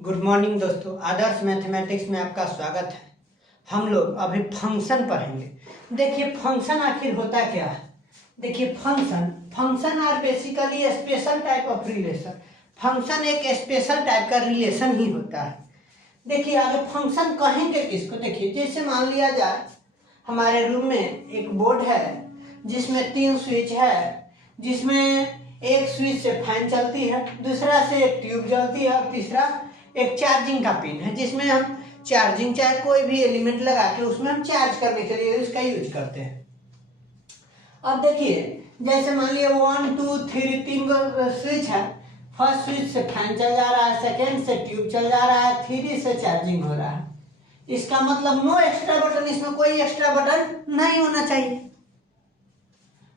Good morning दोस्तों, आदर्श mathematics में आपका स्वागत है। हम लोग अभी फंक्शन पढ़ेंगे। देखिए फंक्शन आखिर होता क्या है। देखिए function are basically special type of relation. Function एक स्पेशल टाइप का रिलेशन ही होता है। देखिए अगर फंक्शन कहेंगे किसको, देखिए जैसे मान लिया जाए हमारे रूम में एक बोर्ड है जिसमें 3 स्विच है, जिसमें एक स्विच से फैन चलती है, दूसरा से एक ट्यूब जलती है और तीसरा एक चार्जिंग का पिन है जिसमें हम चार्जिंग चाहे कोई भी एलिमेंट लगा के उसमें हम चार्ज करने के लिए इसका यूज करते हैं। अब देखिए जैसे मान लिया 1 2 3 3 स्विच है। फर्स्ट स्विच से फैन चल जा रहा है, सेकेंड से ट्यूब चल जा रहा है, 3 से चार्जिंग हो रहा है। इसका मतलब नो एक्स्ट्रा बटन, इसमें कोई एक्स्ट्रा बटन नहीं होना चाहिए।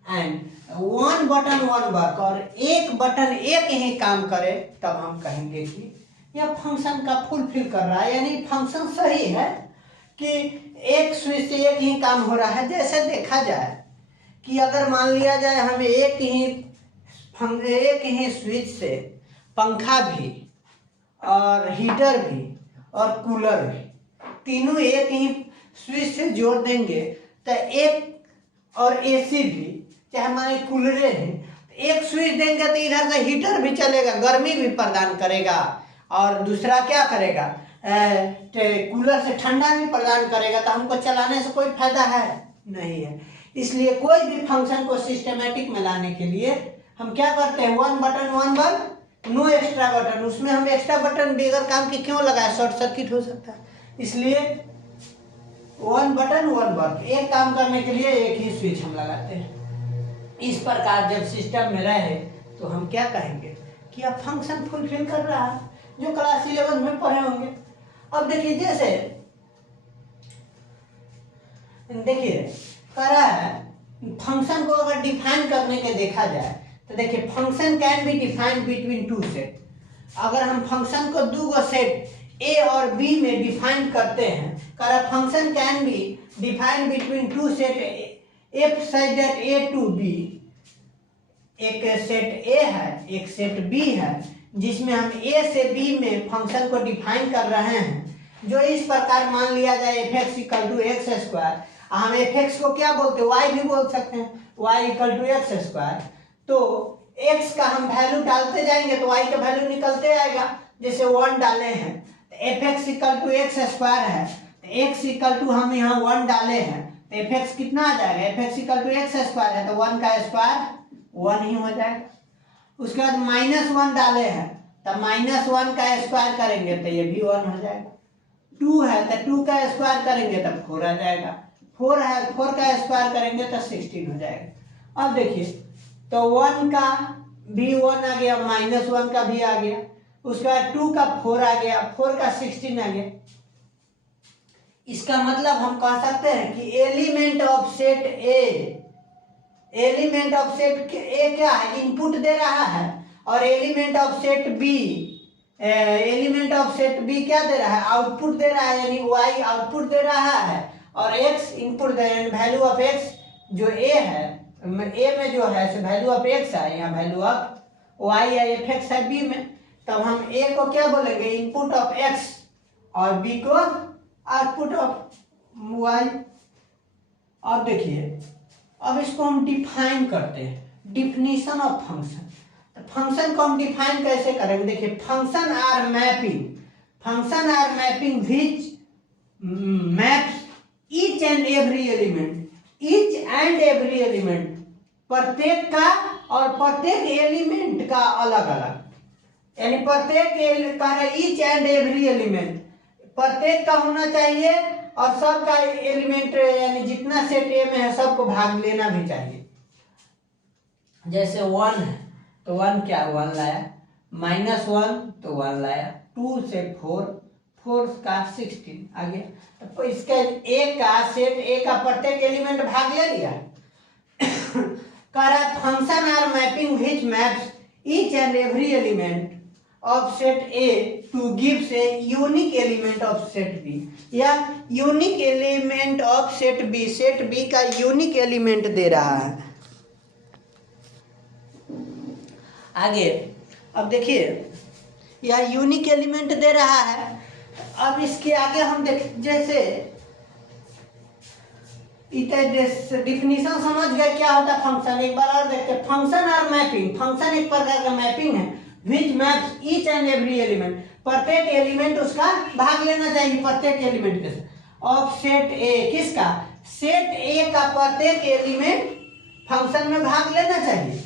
And one button one work, और एक बटन एक ही काम करे तब हम कहेंगे कि यह फंक्शन का फुलफिल कर रहा है, यानी फंक्शन सही है कि एक स्विच से एक ही काम हो रहा है। जैसे देखा जाए कि अगर मान लिया जाए हमें एक ही स्विच से पंखा भी और हीटर भी और कूलर भी तीनों एक ही स्विच से जोड़ देंगे तो एक, और एसी भी चाहे हमारे कूलरे हैं, एक स्विच देंगे तो इधर से हीटर भी चलेगा, गर्मी भी प्रदान करेगा, और दूसरा क्या करेगा, कूलर से ठंडा भी प्रदान करेगा। तो हमको चलाने से कोई फायदा है नहीं है। इसलिए कोई भी फंक्शन को सिस्टमेटिक में लाने के लिए हम क्या करते हैं, one button one work, no extra button. उसमें हम एक्स्ट्रा बटन बगैर काम के क्यों लगाए, शॉर्ट सर्किट हो सकता है। इसलिए वन बटन वन वर्क, एक काम करने के लिए एक ही स्विच हम लगाते हैं। इस प्रकार जब सिस्टम में रहे तो हम क्या कहेंगे कि अब फंक्शन फुलफिल कर रहा है, जो क्लास 11 में पढ़े होंगे। अब देखिए जैसे देखिए कह रहा है फंक्शन को अगर डिफाइन करने के देखा जाए तो देखिए function can be defined between two set. अगर हम फंक्शन को दो सेट ए और बी में डिफाइन करते हैं, कह रहा function can be defined between two set F such that A to B. एक सेट ए है, एक सेट बी है, जिसमें हम ए से बी में फंक्शन को डिफाइन कर रहे हैं, जो इस प्रकार मान लिया जाए F X equal to X square. हम एफ एक्स को क्या बोलते हैं, वाई भी बोल सकते हैं, Y equal to X square. तो एक्स का हम वैल्यू डालते जाएंगे तो वाई का वैल्यू निकलते आएगा। जैसे 1 डाले हैं तो F X equal to X square है, तो एक्स इक्वल टू हम यहाँ 1 डाले हैं तो एफ एक्स कितना आ जाएगा, F X equal to X square है तो 1 का स्क्वायर 1 ही हो जाएगा। उसके बाद -1 डाले हैं तो -1 का स्क्वायर करेंगे तो ये भी 1 हो जाएगा। 2 है तो 2 का स्क्वायर करेंगे तब 4 आ जाएगा। 4 है, 4 का स्क्वायर करेंगे तो 16 हो जाएगा। अब देखिए तो 1 का भी 1 आ गया, -1 का भी आ गया, उसके बाद 2 का 4 आ गया, 4 का 16 आ गया। इसका मतलब हम कह सकते हैं कि एलिमेंट ऑफ सेट ए क्या है, इनपुट दे रहा है, और एलिमेंट ऑफ सेट बी क्या दे रहा है, आउटपुट दे रहा है, यानी वाई आउटपुट दे रहा है और एक्स इनपुट दे रहा है। वैल्यू ऑफ एक्स जो ए है, ए में जो है वैल्यू ऑफ एक्स है, यहाँ वैल्यू ऑफ वाई है, एफ एक्स है बी में। तब हम ए को क्या बोलेंगे, इनपुट ऑफ एक्स, और बी को आउटपुट ऑफ वाई। अब देखिए अब इसको हम डिफाइन करते हैं, डिफिनीशन ऑफ फंक्शन। तो फंक्शन को हम डिफाइन कैसे करेंगे, देखिए function are mapping which maps each and every element, प्रत्येक का और प्रत्येक एलिमेंट का अलग अलग, यानी प्रत्येक का ईच एंड एवरी एलिमेंट, प्रत्येक का होना चाहिए और सबका एलिमेंट यानी जितना सेट ए में है सबको भाग लेना भी चाहिए। जैसे 1 है तो 1 क्या 1 लाया, -1 तो 1 लाया, 2 से 4, 4 का 16 आ गया। तो इसका ए का सेट ए का प्रत्येक एलिमेंट भाग ले लिया। कह रहा function are mapping which maps each and every element of set A to gives a unique element of set B, या unique element of set B का यूनिक एलिमेंट दे रहा है। आगे अब देखिए या यूनिक एलिमेंट दे रहा है। अब इसके आगे हम देख, जैसे डिफिनीशन समझ गए क्या होता है फंक्शन। एक बार और देखते हैं, फंक्शन और मैपिंग। फंक्शन एक प्रकार का मैपिंग है which maps each and every element, प्रत्येक एलिमेंट उसका भाग लेना चाहिए प्रत्येक एलिमेंट के साथ। ऑफ सेट ए, किसका? सेट ए का प्रत्येक एलिमेंट फंक्शन में भाग लेना चाहिए।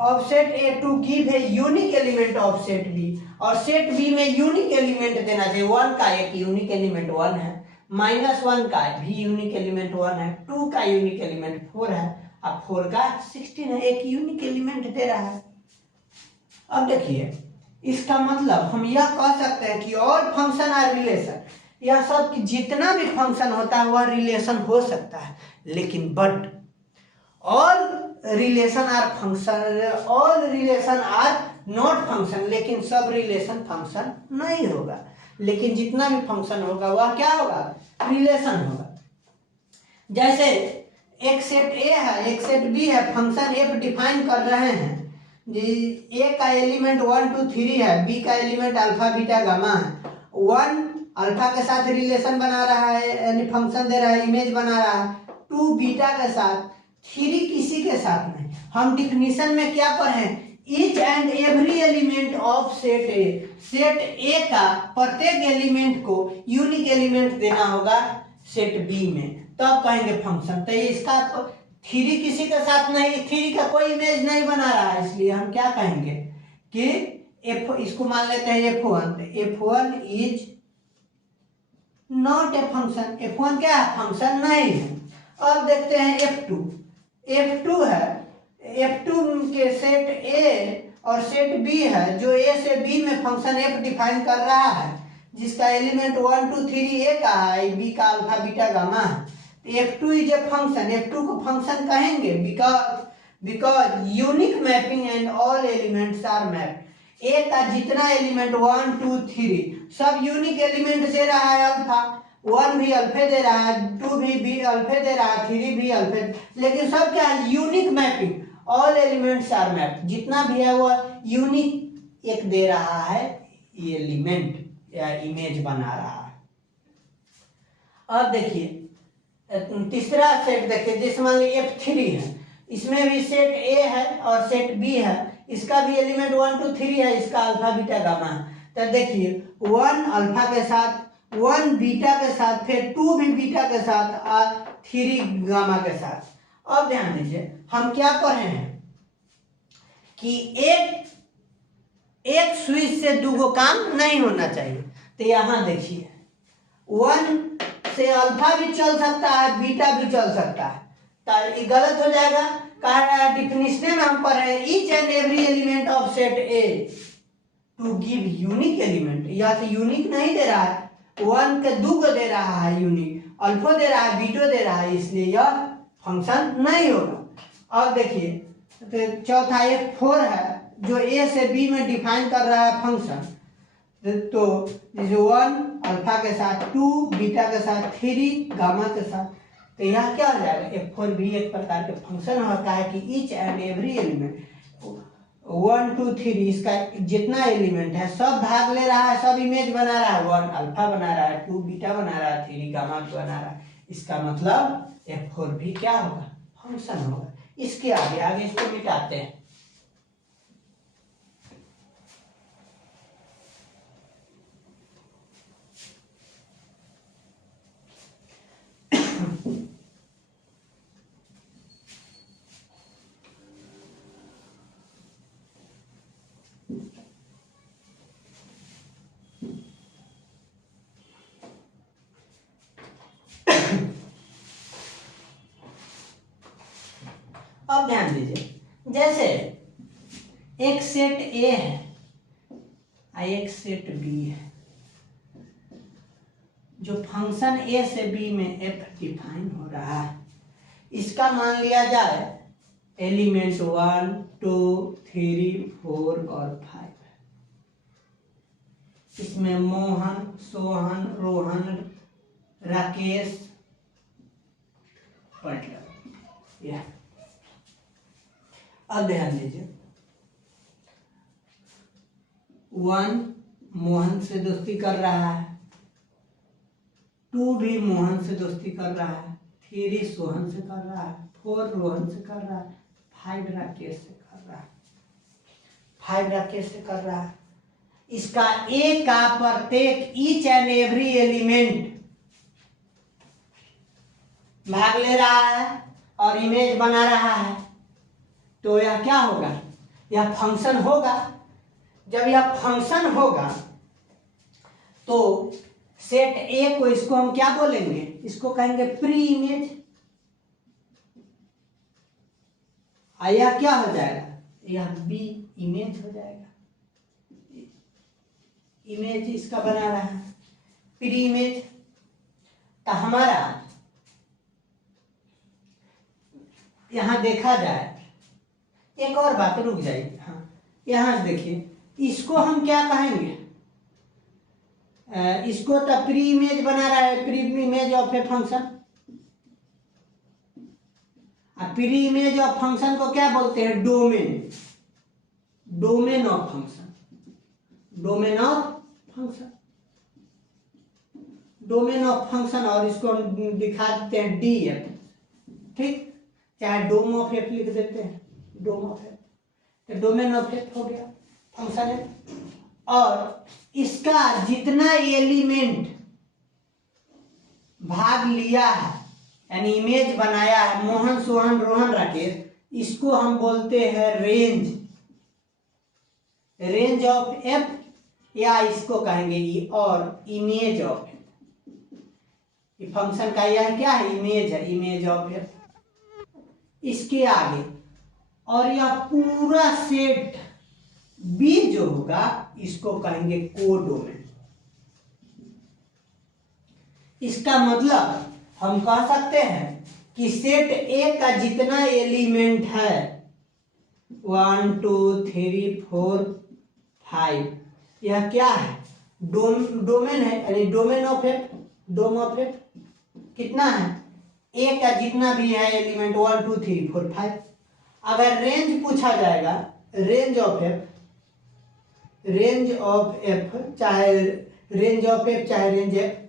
Of set A to give a unique element of set B, और सेट बी में यूनिक एलिमेंट देना चाहिए। 1 का एक यूनिक एलिमेंट 1 है, -1 का भी यूनिक एलिमेंट 1 है, 2 का यूनिक एलिमेंट 4 है, अब 4 का 16 है, एक यूनिक एलिमेंट दे रहा है। अब देखिए, इसका मतलब हम यह कह सकते हैं कि ऑल फंक्शन आर रिलेशन, यह सब कि जितना भी फंक्शन होता है वह रिलेशन हो सकता है, लेकिन but all relation are function, all relation are not function, लेकिन सब रिलेशन फंक्शन नहीं होगा। लेकिन जितना भी फंक्शन होगा वह क्या होगा? रिलेशन होगा। जैसे एक सेट ए है, एक सेट बी है, फंक्शन एफ डिफाइन कर रहे हैं। ए का एलिमेंट 1 2 3 है, बी का एलिमेंट अल्फा बीटा गामा है। 1 अल्फा के साथ रिलेशन बना रहा है, यानी फंक्शन दे रहा है, इमेज बना रहा है। 2 बीटा के साथ, 3 किसी के साथ नहीं। हम डिफिनीशन में क्या पढ़े? Each and every element of set A, set ए का प्रत्येक एलिमेंट को यूनिक एलिमेंट देना होगा सेट बी में, तब कहेंगे फंक्शन। तो इसका 3 किसी के साथ नहीं, 3 का कोई इमेज नहीं बना रहा है, इसलिए हम क्या कहेंगे कि एफ, इसको मान लेते हैं f1, f1 is not a function. f1 क्या है? फंक्शन नहीं है। अब देखते हैं f2, f2 है, f2 के सेट ए और सेट बी है, जो ए से बी में फंक्शन f डिफाइन कर रहा है, जिसका एलिमेंट 1 2 3 ए का है, बी का अल्फा बीटा गामा है। f2 is a function, f2 को फंक्शन कहेंगे because unique mapping and all elements are mapped. A का जितना एलिमेंट 1 2 3 सब यूनिक एलिमेंट दे रहा है अल्फा, 1 भी अल्फे दे रहा है, 2 भी अल्फे दे रहा है, 3 भी अल्फे, लेकिन सब क्या है? Unique mapping, all elements are mapped. जितना भी है वो यूनिक एक दे रहा है एलिमेंट या इमेज बना रहा है। अब देखिए तीसरा सेट देखिए, जैसे मान लीजिए f3 है, इसमें भी सेट ए है और सेट बी है, इसका भी एलिमेंट 1 2 3 है, इसका अल्फा बीटा गामा है। तो देखिए 1 अल्फा के साथ, 1 बीटा के साथ, फिर 2 भी बीटा के साथ और 3 गामा के साथ। अब ध्यान दीजिए, हम क्या पढ़े हैं कि एक स्विच से 2 काम नहीं होना चाहिए। तो यहां देखिए 1 से अल्फा भी चल सकता है, बीटा भी चल सकता है, तो ये गलत हो जाएगा। कहा डिफिनेशन में हम पढ़े each and every element of set A to give unique element, यहाँ से यूनिक नहीं दे रहा है, 1 के 2 को दे रहा है यूनिक, अल्फा दे रहा है, बीटा दे रहा है, इसलिए यह फंक्शन नहीं होगा। अब देखिए तो चौथा एक 4 है, जो ए से बी में डिफाइन कर रहा है फंक्शन। तो 1 अल्फा के साथ, 2 बीटा के साथ, 3 गामा के साथ, तो यहाँ क्या हो जाएगा? f4 भी एक प्रकार के फंक्शन होता है कि ईच एंड एवरी एलिमेंट 1 2 3 इसका जितना एलिमेंट है सब भाग ले रहा है, सब इमेज बना रहा है। 1 अल्फा बना रहा है, 2 बीटा बना रहा है, 3 गामा बना रहा है। इसका मतलब f4 भी क्या होगा? फंक्शन होगा। इसके आगे इसको मिटाते हैं। अब ध्यान दीजिए, जैसे एक सेट ए है और एक सेट बी है, जो फंक्शन ए से बी में एफ डिफाइन हो रहा है, इसका मान लिया जाए एलिमेंट 1 2 3 4 और 5। इसमें मोहन, सोहन, रोहन, राकेश, पटल, यह। अब ध्यान दीजिए, 1 मोहन से दोस्ती कर रहा है, 2 भी मोहन से दोस्ती कर रहा है, 3 सोहन से कर रहा है, 4 रोहन से कर रहा है, 5 राकेश से कर रहा है, 5 राकेश से कर रहा है। इसका ए का प्रत्येक ईच एंड एवरी एलिमेंट भाग ले रहा है और इमेज बना रहा है, तो यह क्या होगा? यह फंक्शन होगा। जब यह फंक्शन होगा तो सेट ए को, इसको हम क्या बोलेंगे? इसको कहेंगे प्री इमेज। यह क्या हो जाएगा? यह बी इमेज हो जाएगा। इमेज इसका बना रहा है प्री इमेज। तो हमारा यहां देखा जाए, एक और बात, रुक जाइए। हाँ, यहां देखिए, इसको हम क्या कहेंगे? इसको तो प्री इमेज बना रहा है, pre image of a function. Pre image of function को क्या बोलते हैं? Domain. Domain of function, domain of function, domain of function. और इसको हम दिखा देते हैं डी एफ, ठीक, चाहे डोम ऑफ एफ लिख देते हैं, डोम ऑफ एफ, तो डोमेन ऑफ एफ हो गया फंक्शन है। और इसका जितना एलिमेंट भाग लिया है, यानी इमेज बनाया है, मोहन सोहन रोहन राकेश, इसको हम बोलते हैं रेंज, रेंज ऑफ एफ, या इसको कहेंगे और इमेज ऑफ एफ। ये फंक्शन का यह क्या है? इमेज है, इमेज ऑफ एफ। इसके आगे और यह पूरा सेट बी जो होगा, इसको कहेंगे कोडोमेन। इसका मतलब हम कह सकते हैं कि सेट ए का जितना एलिमेंट है, 1 2 3 4 5, यह क्या है? डोमेन है, यानी domain of F. Dom of F कितना है? ए का जितना भी है एलिमेंट, 1 2 3 4 5। अगर रेंज पूछा जाएगा, range of F, range of F, चाहे रेंज ऑफ एफ चाहे रेंज एफ,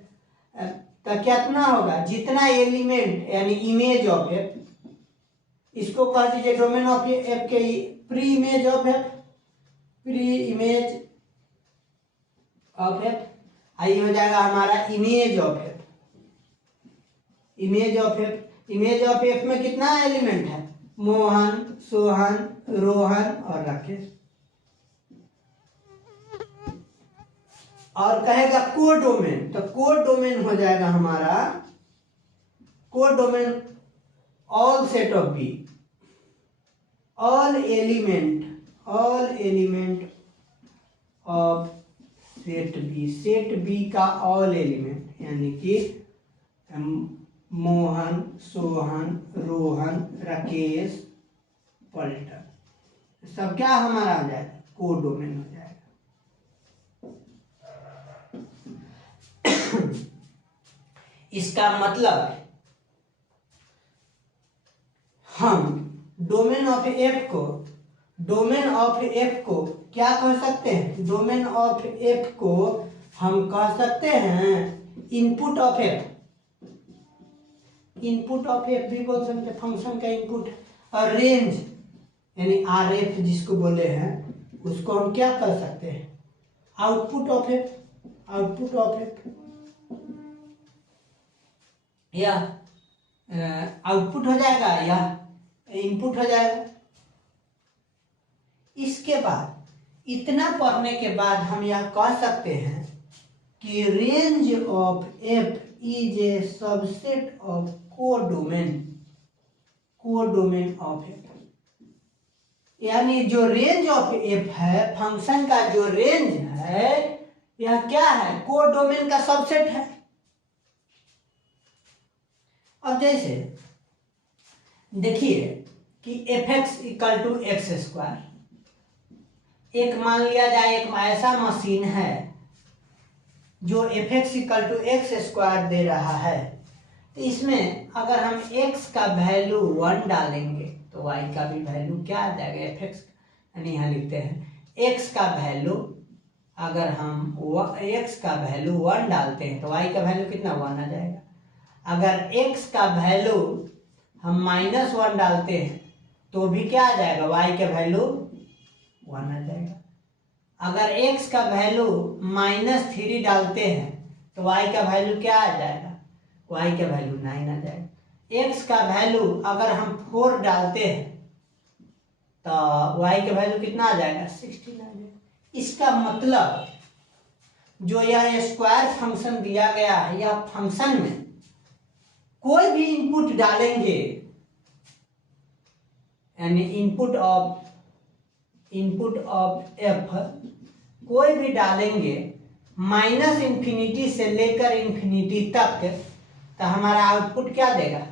तो कितना होगा? जितना एलिमेंट यानी इमेज ऑफ एफ, इसको कह दीजिए डोमेन ऑफ एफ के preimage of F, preimage of F. आई हो जाएगा हमारा image of F, image of F. Image of F में कितना एलिमेंट है? मोहन सोहन रोहन और राकेश। और कहेगा कोडोमेन, तो कोडोमेन हो जाएगा हमारा, codomain all set of B, all element of set B, set B का ऑल एलिमेंट, यानी कि मोहन सोहन रोहन राकेश पलटन, सब क्या हमारा आ जाएगा? कोडोमेन हो जाएगा। इसका मतलब हम डोमेन ऑफ एफ को, डोमेन ऑफ एफ को क्या कह सकते हैं? डोमेन ऑफ एफ को हम कह सकते हैं input of F. Input of F भी बोल सकते हैं, फंक्शन का इनपुट। और रेंज यानी आर एफ जिसको बोले हैं, उसको हम क्या कर सकते हैं? Output of F, output of F, या आउटपुट हो जाएगा या इनपुट हो जाएगा। इसके बाद इतना पढ़ने के बाद हम यह कह सकते हैं कि range of F is a subset of codomain, codomain of F. यानी जो रेंज ऑफ एफ है, फंक्शन का जो रेंज है, यह क्या है? कोडोमेन का सबसेट है। अब जैसे देखिए कि F X equal to X square, एक मान लिया जाए एक ऐसा मशीन है जो F X equal to X square दे रहा है, तो इसमें अगर हम x का वैल्यू 1 डालेंगे तो y का भी वैल्यू क्या आ जाएगा? एफ एक्स, यानी यहाँ लिखते हैं x का वैल्यू अगर हम x का वैल्यू 1 डालते हैं तो y का वैल्यू कितना 1 आ जाएगा। अगर x का वैल्यू हम -1 डालते हैं तो भी क्या आ जाएगा, y का वैल्यू 1 आ जाएगा। अगर x का वैल्यू -3 डालते हैं तो y का वैल्यू क्या आ जाएगा, y का वैल्यू 9 आ जाएगा। x का वैल्यू अगर हम 4 डालते हैं तो y का वैल्यू कितना आ जाएगा, 16 आ जाएगा। इसका मतलब जो यह स्क्वायर फंक्शन दिया गया है, यह फंक्शन में कोई भी इनपुट डालेंगे, यानी इनपुट ऑफ f कोई भी डालेंगे -इंफिनिटी से लेकर इंफिनिटी तक, तो हमारा आउटपुट क्या देगा,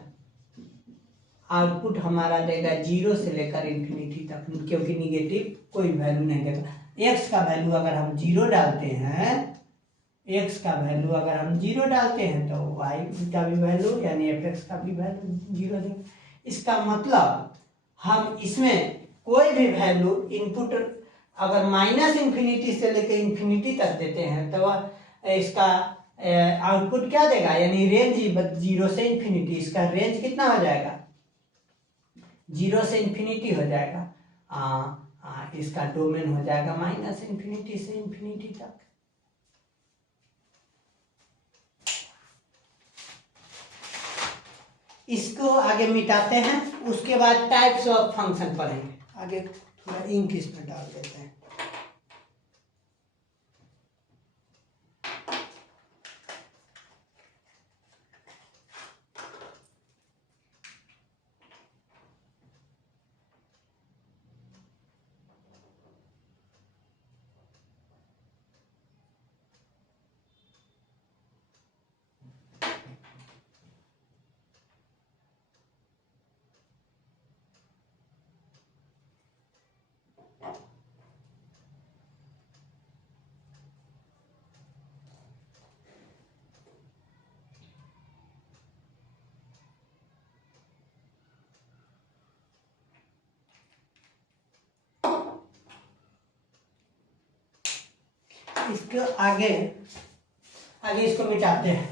आउटपुट हमारा देगा 0 से लेकर इंफिनिटी तक, क्योंकि निगेटिव कोई वैल्यू नहीं देगा। x का वैल्यू अगर हम 0 डालते हैं, x का वैल्यू अगर हम 0 डालते हैं तो y का भी वैल्यू यानी fx का भी वैल्यू 0 देगा। इसका मतलब हम इसमें कोई भी वैल्यू इनपुट अगर -इंफिनिटी से लेकर इंफिनिटी तक देते हैं तो इसका आउटपुट क्या देगा, यानी रेंज 0 से इंफिनिटी, इसका रेंज कितना हो जाएगा, 0 से इंफिनिटी हो जाएगा। इसका डोमेन हो जाएगा -इंफिनिटी से इंफिनिटी तक। इसको आगे मिटाते हैं, उसके बाद टाइप्स ऑफ फंक्शन पढ़ेंगे। आगे थोड़ा इंक इसमें डाल देते हैं। इसको आगे इसको मिटाते हैं।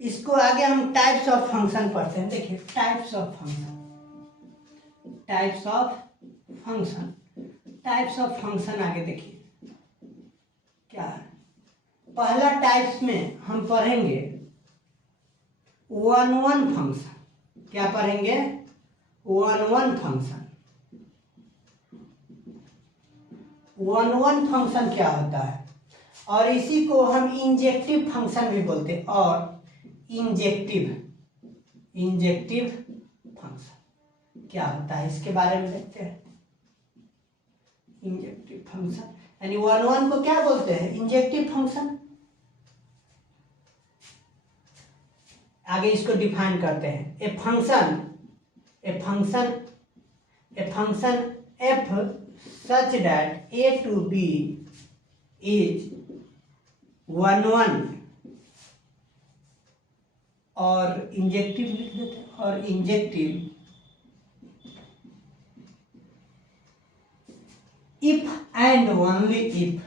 इसको आगे हम टाइप्स ऑफ फंक्शन पढ़ते हैं। देखिए टाइप्स ऑफ फंक्शन आगे देखिए क्या है। पहला टाइप्स में हम पढ़ेंगे 1-1 फंक्शन। क्या पढ़ेंगे, 1-1 फंक्शन। 1-1 फंक्शन क्या होता है, और इसी को हम इंजेक्टिव फंक्शन भी बोलते हैं। और इंजेक्टिव फंक्शन क्या होता है, इसके बारे में देखते हैं। इंजेक्टिव फंक्शन यानी 1-1 को क्या बोलते हैं, इंजेक्टिव फंक्शन। आगे इसको डिफाइन करते हैं। A function f such that a to b is 1-1 और इंजेक्टिव लिख देते हैं। और injective if and only if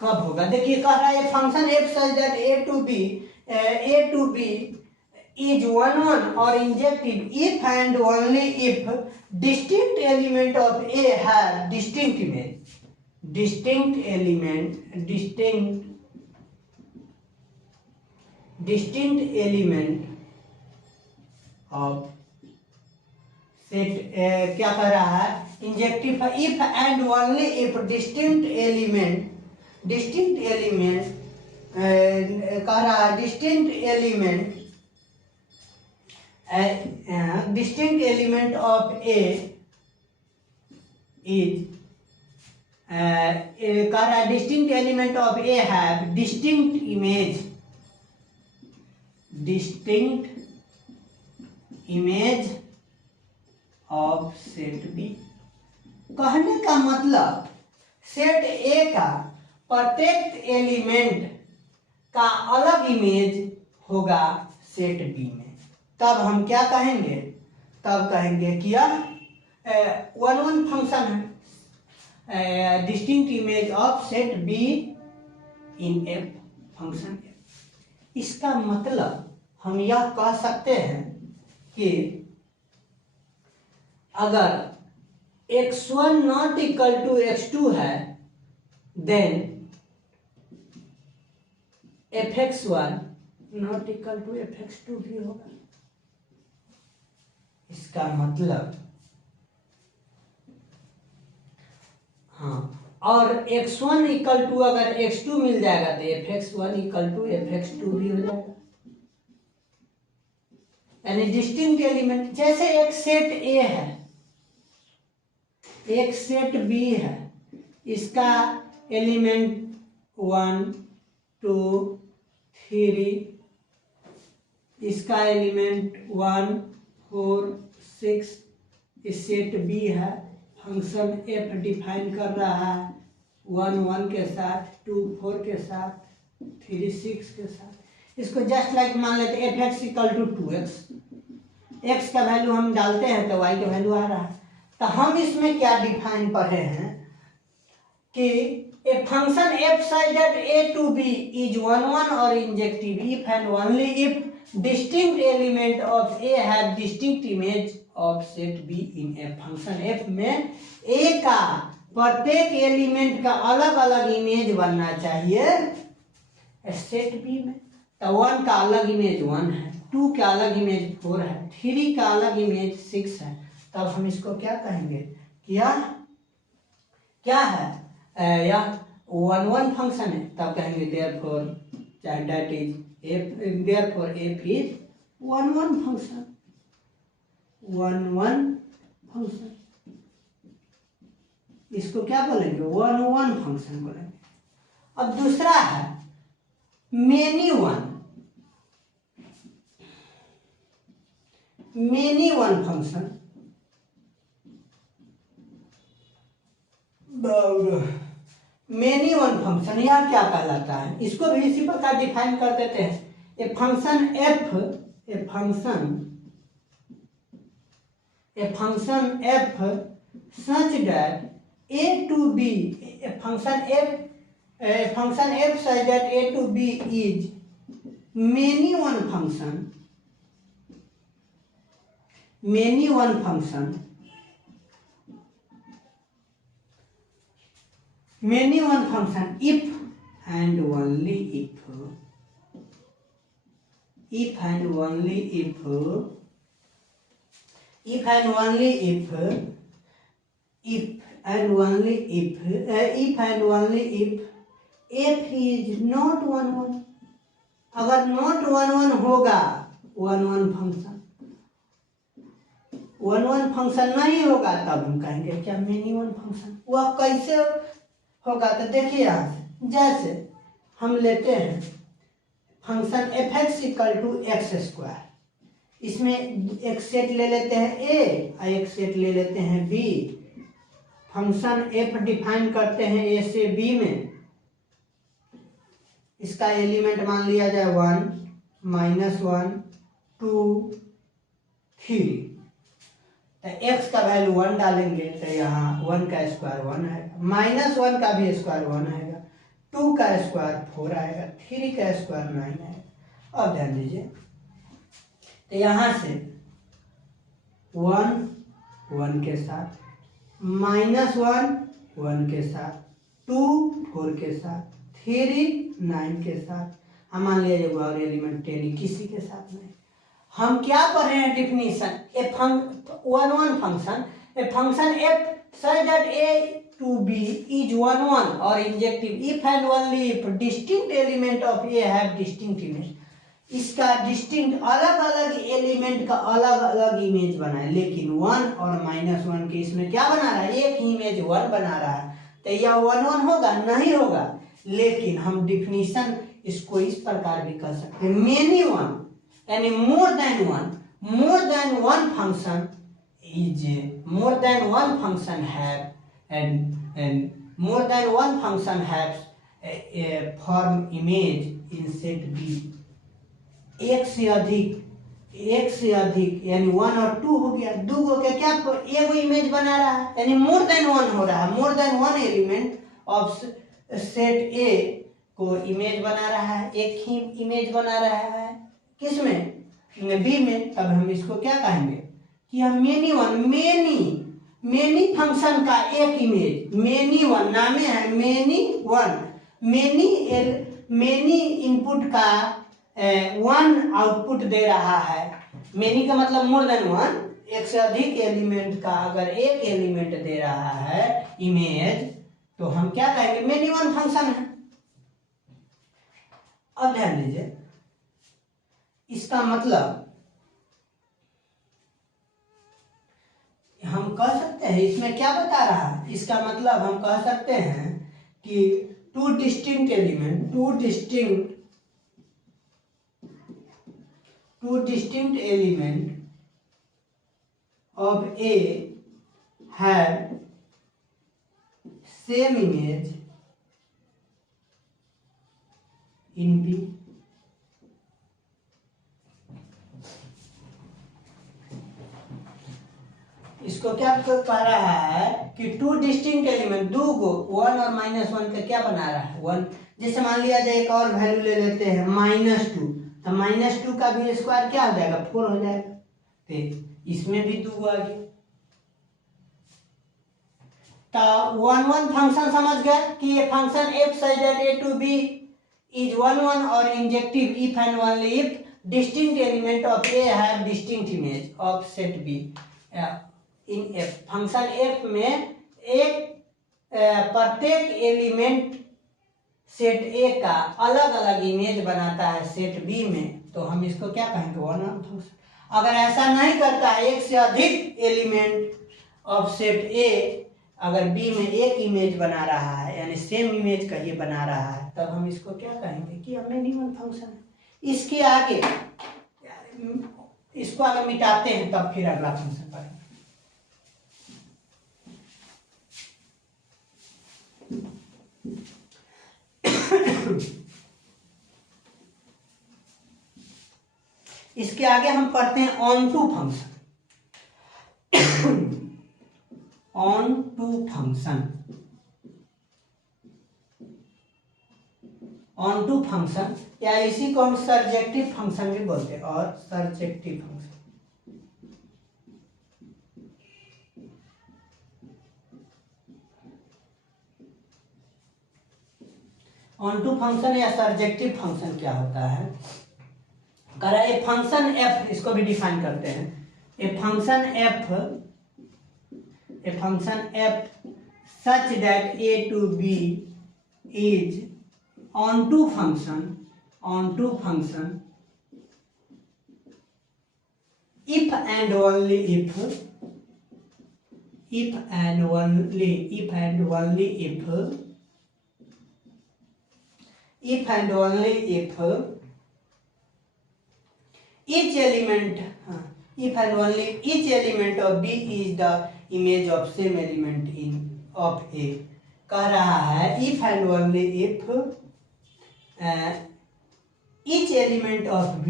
कब होगा, देखिए कह रहा है function f such that a to b is 1-1 or injective if and only if distinct element of a have distinct image, distinct element of set. क्या कह रहा है, injective if and only if distinct element कह रहा है distinct element of a is कह रहा है distinct element of a have distinct image of set B। कहने का मतलब सेट ए का प्रत्येक एलिमेंट का अलग इमेज होगा सेट बी में। तब हम क्या कहेंगे, तब कहेंगे कि यह वन वन फंक्शन है, distinct image of set B in F function F. इसका मतलब हम यह कह सकते हैं कि अगर x1 not equal to x2 है then fx1 not equal to fx2 भी होगा। इसका मतलब हाँ, और x1 इक्वल टू अगर x2 मिल जाएगा तो fx1 इक्वल टू fx2 भी हो जाएगा। यानी डिस्टिंक्ट एलिमेंट, जैसे एक सेट ए है, एक सेट बी है, इसका एलिमेंट 1 2 3, इसका एलिमेंट 1 4 6, इस सेट बी है। फंक्शन एफ डिफाइन कर रहा है 1 1 के साथ, 2 4 के साथ, 3 6 के साथ। इसको जस्ट लाइक मान लेते F X equal to 2x, X का वैल्यू हम डालते हैं तो y का वैल्यू आ रहा है। तो हम इसमें क्या डिफाइन पढ़े हैं कि a function F such that A to B is 1 1 और injective if and only if distinct element of A have distinct image of set B in A. Function F में ए का प्रत्येक एलिमेंट का अलग अलग इमेज बनना चाहिए set B में। तो 1 का अलग इमेज 1 है, 2 का अलग इमेज 4 है, 3 का अलग इमेज 6 है। तब हम इसको क्या कहेंगे कि यह क्या है, यह 1 1 फंक्शन है। तब कहेंगे therefore that is F, therefore F is 1 1 function, 1 1 function. इसको क्या बोलेंगे, 1 1 फंक्शन बोलेंगे। अब दूसरा है many one, many one function. Many one function यह क्या कहलाता है, इसको भी इसी प्रकार डिफाइन कर देते हैं। A function F, a function F such that A to B, a function F such that A to B is many one function, many one function, many one function if and only if, if and only if, if and only if, if and only if, if and only if F is not 1 1। अगर not 1 1 होगा 1 1 function, 1 1 function नहीं होगा तब हम कहेंगे क्या many one function. वह कैसे होगा तो देखिए यहाँ से, जैसे हम लेते हैं function F X equal to X square, इसमें एक सेट ले लेते हैं ए और एक सेट ले लेते हैं बी। फंक्शन एफ डिफाइन करते हैं ए से बी में, इसका एलिमेंट मान लिया जाए 1 -1 2 3। तो x का वैल्यू 1 डालेंगे तो यहाँ 1 का स्क्वायर 1 आएगा, -1 का भी स्क्वायर 1 आएगा, 2 का स्क्वायर 4 आएगा, 3 का स्क्वायर 9 आएगा। अब ध्यान दीजिए तो यहाँ से 1 1 के साथ, -1 1 के साथ, 2 4 के साथ, 3 9 के साथ, हम मान लिया और एलिमेंट 10 किसी के साथ नहीं। हम क्या पढ़ रहे हैं definition, a 1 1 function, a function F such that A to B is 1 1 और injective if and only if distinct element of A have distinct image. इसका डिस्टिंक्ट अलग अलग एलिमेंट का अलग अलग इमेज बनाए, लेकिन 1 और -1 के इसमें क्या बना रहा है, एक ही इमेज 1 बना रहा है। तो यह 1 1 होगा नहीं होगा, लेकिन हम डिफिनीशन इसको इस प्रकार भी कर सकते हैं, मेनी वन यानी more than one function is, more than one function have and more than one function has a form image in set B। एक से अधिक यानी 1 और 2 हो गया, दो को क्या एगो इमेज बना रहा है, यानी मोर देन 1 हो रहा है, more than 1 element of set ए को इमेज बना रहा है, एक ही इमेज बना रहा है किसमें, बी में। तब हम इसको क्या कहेंगे कि हम मेनी फंक्शन का एक इमेज, मेनी वन नामे है, मेनी इनपुट का वन आउटपुट दे रहा है। मेनी का मतलब मोर देन वन, एक से अधिक एलिमेंट का अगर एक एलिमेंट दे रहा है इमेज, तो हम क्या कहेंगे, मेनी वन फंक्शन है। अब ध्यान दीजिए, इसका मतलब हम कह सकते हैं, इसमें क्या बता रहा है, इसका मतलब हम कह सकते हैं कि two distinct element of A have same image in B. इसको क्या कह रहा है कि टू डिस्टिंक्ट एलिमेंट, दो गो 1 और -1 का क्या बना रहा है, 1। जैसे मान लिया जाए एक और वैल्यू ले लेते हैं -2, तो -2 का भी स्क्वायर क्या हो जाएगा, 4 हो जाएगा। तो इसमें भी 2 आ गया। तो 1 फंक्शन समझ गए कि ये function f such that a to b is 1 और injective if and only if distinct element of a have distinct image of set b। In f function f में एक प्रत्येक एलिमेंट सेट a का अलग अलग इमेज बनाता है set b में, तो हम इसको क्या कहेंगे, 1 फंक्शन। अगर ऐसा नहीं करता है, एक से अधिक एलिमेंट ऑफ सेट a अगर b में एक इमेज बना रहा है, यानी सेम इमेज का ये बना रहा है, तब हम इसको क्या कहेंगे कि हम मेनी वन फंक्शन है। इसके आगे इसको अगर मिटाते हैं तब फिर अगला फंक्शन पढ़ेंगे। इसके आगे हम पढ़ते हैं onto function. Onto function या इसी को हम सर्जेक्टिव फंक्शन भी बोलते हैं, और surjective function. Onto function या सर्जेक्टिव फंक्शन क्या होता है, कह रहा है ए फंक्शन f, इसको भी डिफाइन करते हैं। A function f such that a to b is on to function if and only if each element of B is the image of same element of A। कह रहा है if and only if each element of B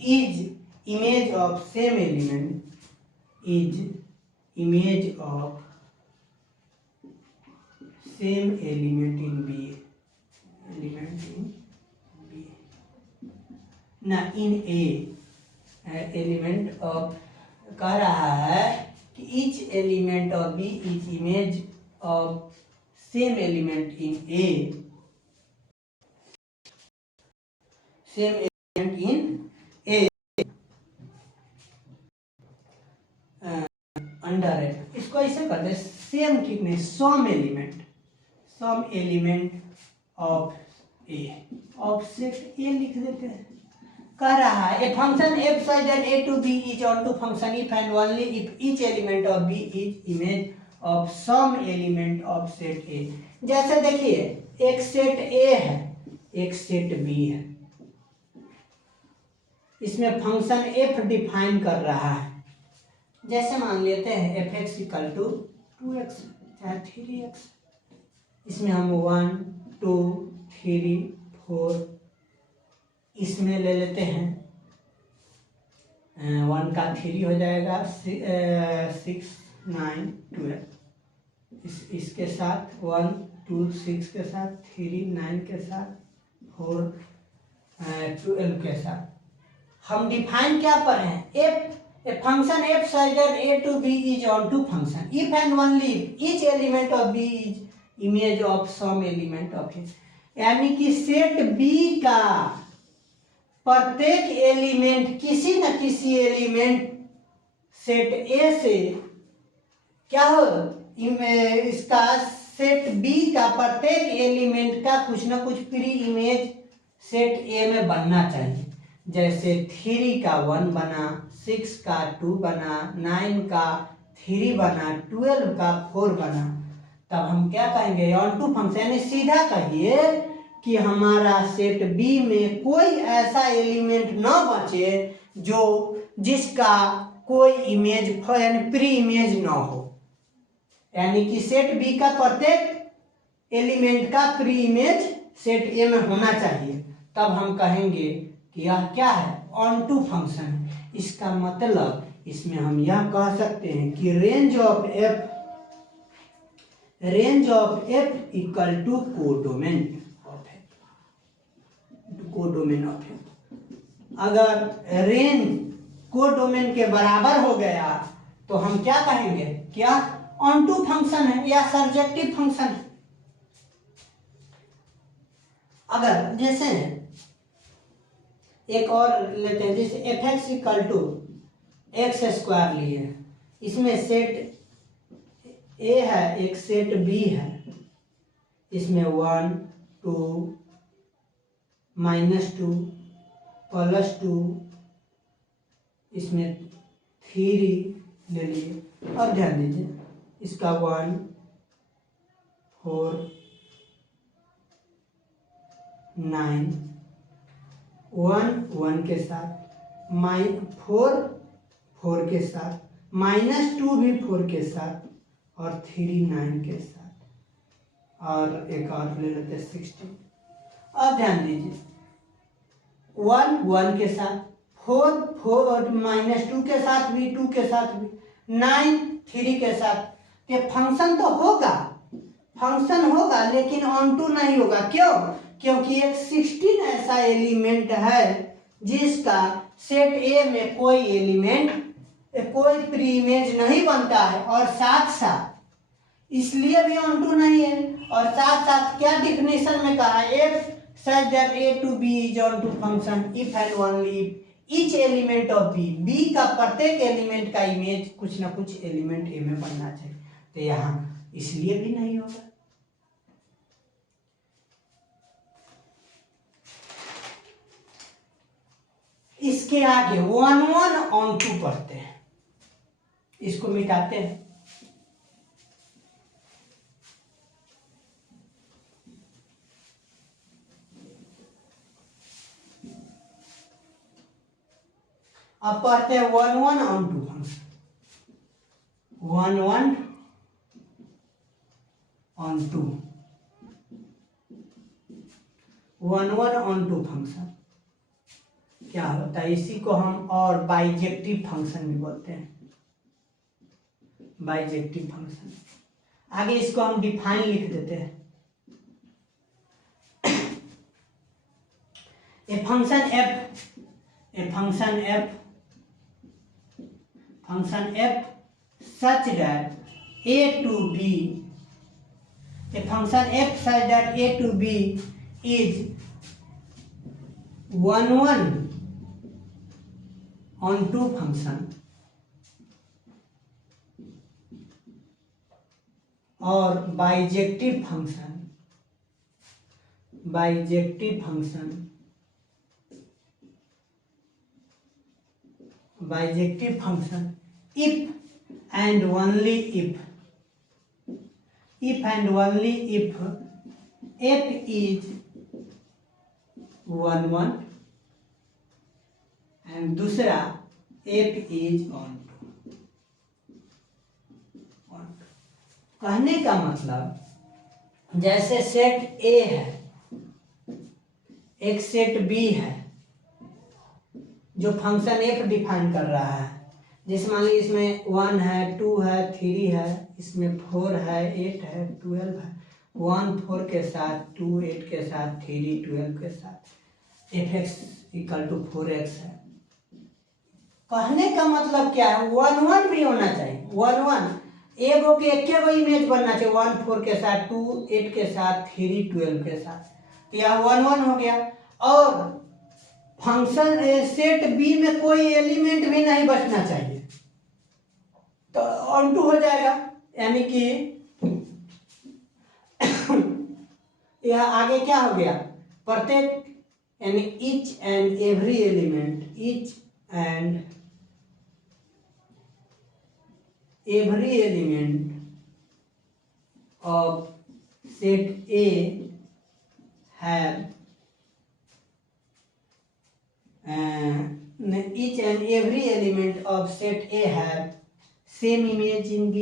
is image of same element in B, ना in A element of, कह रहा है कि each element of B is image of same element in A, under है। इसको ऐसे करते हैं, सेम ठीक नहीं, some element of A, of set A लिख देते हैं। कह रहा है A function f such that a to b is on to function if and only if each element of b is image of some element of set a। जैसे देखिए एक set a है, एक सेट b है, इसमें function F define कर रहा है। जैसे मान लेते हैं F X equal to 2x चाहे 3x, इसमें हम 1 2 3 4 इसमें ले लेते हैं 1 का 3 हो जाएगा 6 9 12, इसके साथ 1 2 6 के साथ 3 9 के साथ 4 12 के साथ हम डिफाइन क्या पर हैं, F a function f such that a to b is onto function if and only if each element of b is image of some element of a, यानी कि सेट b का प्रत्येक एलिमेंट किसी न किसी एलिमेंट सेट a से क्या हो, इसका सेट b का प्रत्येक एलिमेंट का कुछ न कुछ प्री इमेज सेट a में बनना चाहिए। जैसे 3 का 1 बना, 6 का 2 बना, 9 का 3 बना, 12 का 4 बना, तब हम क्या कहेंगे ऑन टू फंक्शन, यानी सीधा कहिए कि हमारा सेट बी में कोई ऐसा एलिमेंट न बचे जो जिसका कोई इमेज यानी प्री इमेज न हो, यानी कि सेट बी का प्रत्येक एलिमेंट का प्री इमेज सेट ए में होना चाहिए। तब हम कहेंगे कि यह क्या है, ऑन टू फंक्शन। इसका मतलब इसमें हम यह कह सकते हैं कि range of F equal to codomain of F. अगर रेंज कोडोमेन के बराबर हो गया तो हम क्या कहेंगे, क्या ऑन टू फंक्शन है या सर्जेक्टिव फंक्शन है। अगर जैसे एक और लेते हैं, जैसे F X equal to X square लिए, इसमें सेट ए है एक सेट बी है, इसमें 1 2 -2 +2 इसमें 3 ले लिए। और ध्यान दीजिए इसका 1 4 9 1 1 के साथ, 4 4 के साथ, -2 भी 4 के साथ, और 3 9 के साथ, और एक और ले लेते हैं 16। अब ध्यान दीजिए 1 1 के साथ, 4 4 -2 के साथ भी, 2 के साथ भी, 9 3 के साथ, ये फंक्शन तो होगा, फंक्शन होगा लेकिन ऑन टू नहीं होगा। क्यों? क्योंकि एक 16 ऐसा एलिमेंट है जिसका सेट ए में कोई एलिमेंट कोई प्री इमेज नहीं बनता है, और साथ साथ इसलिए भी ऑन टू नहीं है, और साथ साथ क्या डिफिनेशन में कहा, F such that A to B is onto function if and only each element of B, B का प्रत्येक एलिमेंट का इमेज कुछ ना कुछ एलिमेंट ए में बनना चाहिए। तो यहाँ इसलिए भी नहीं होगा। इसके आगे 1 1 ऑन टू पढ़ते हैं, इसको मिटाते हैं। अब पढ़ते हैं 1 1 onto function, 1 1 onto, 1 1 onto function क्या होता है, इसी को हम और बाइजेक्टिव फंक्शन भी बोलते हैं, बाइजेक्टिव फंक्शन। आगे इसको हम डिफाइन लिख देते हैं, a function F such that A to B, a function F such that A to B is 1 1 onto function, और bijective function if and only if f is 1 1 दूसरा f is on कहने का मतलब जैसे set A है, एक set B है जो फंक्शन f डिफाइन कर रहा है, जैसे मान लीजिए इसमें 1 है, 2 है, 3 है, इसमें 4 है, 8 है, 12 है, 1 4 के साथ, 2 8 के साथ, 3 12 के साथ f(x = 4x) है। कहने का मतलब क्या है, 1 1 भी होना चाहिए, 1 1 एगो के एक इमेज बनना चाहिए, 1 4 के साथ, 2 8 के साथ, 3 12 के साथ, तो यहाँ 1 1 हो गया। और फंक्शन सेट बी में कोई एलिमेंट भी नहीं बचना चाहिए, तो ऑन टू हो जाएगा, यानी कि यह आगे क्या हो गया, प्रत्येक यानी each and every element, each and every element of set A have each and every element of set A have same image in B,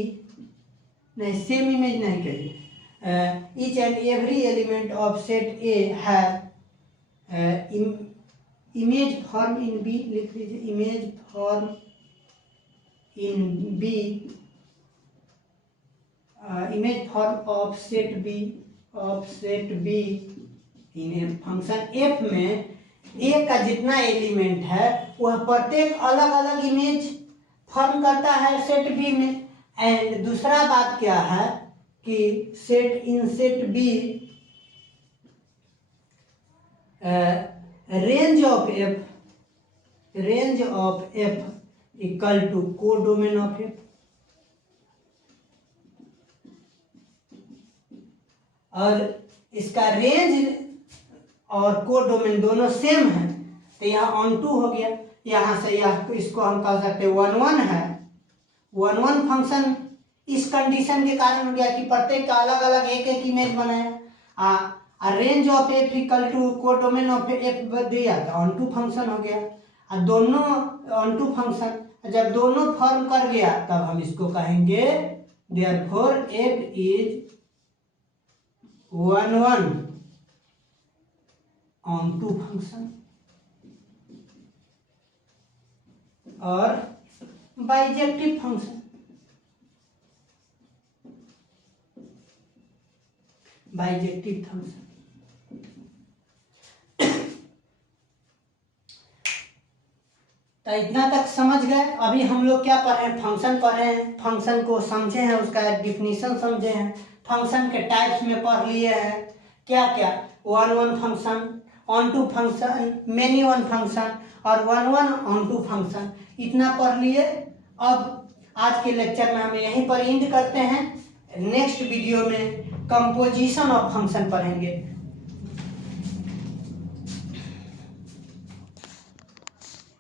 नहीं same image नहीं करिए, each and every element of set A have image form in B, लिख लीजिए image form in B, image form of set B in a function f में a का जितना element है वह प्रत्येक अलग अलग इमेज फॉर्म करता है सेट b में। एंड दूसरा बात क्या है कि set b range of f equal to codomain of f, और इसका रेंज और कोडोमेन दोनों सेम है, तो यहाँ ऑन टू हो गया। यहाँ से यह इसको हम कह सकते हैं 1 1 है, 1 1 फंक्शन इस कंडीशन के कारण हो गया कि प्रत्येक का अलग अलग एक एक इमेज बनाया। Range of f equal to codomain of f दिया तो ऑन टू फंक्शन हो गया। और दोनों ऑन टू फंक्शन जब दोनों फॉर्म कर गया तब हम इसको कहेंगे therefore f is 1 1 onto function. और बाइजेक्टिव फंक्शन, बाइजेक्टिव फंक्शन तो इतना तक समझ गए। अभी हम लोग क्या पढ़ रहे हैं, फंक्शन पढ़ रहे हैं, फंक्शन को समझे हैं, उसका डिफिनीशन समझे हैं, फंक्शन के टाइप्स में पढ़ लिए हैं क्या क्या, 1 1 function, onto function, many one function और 1 1 ऑन टू फंक्शन, इतना पढ़ लिए। अब आज के लेक्चर में हम यहीं पर एंड करते हैं। नेक्स्ट वीडियो में कंपोजिशन ऑफ फंक्शन पढ़ेंगे।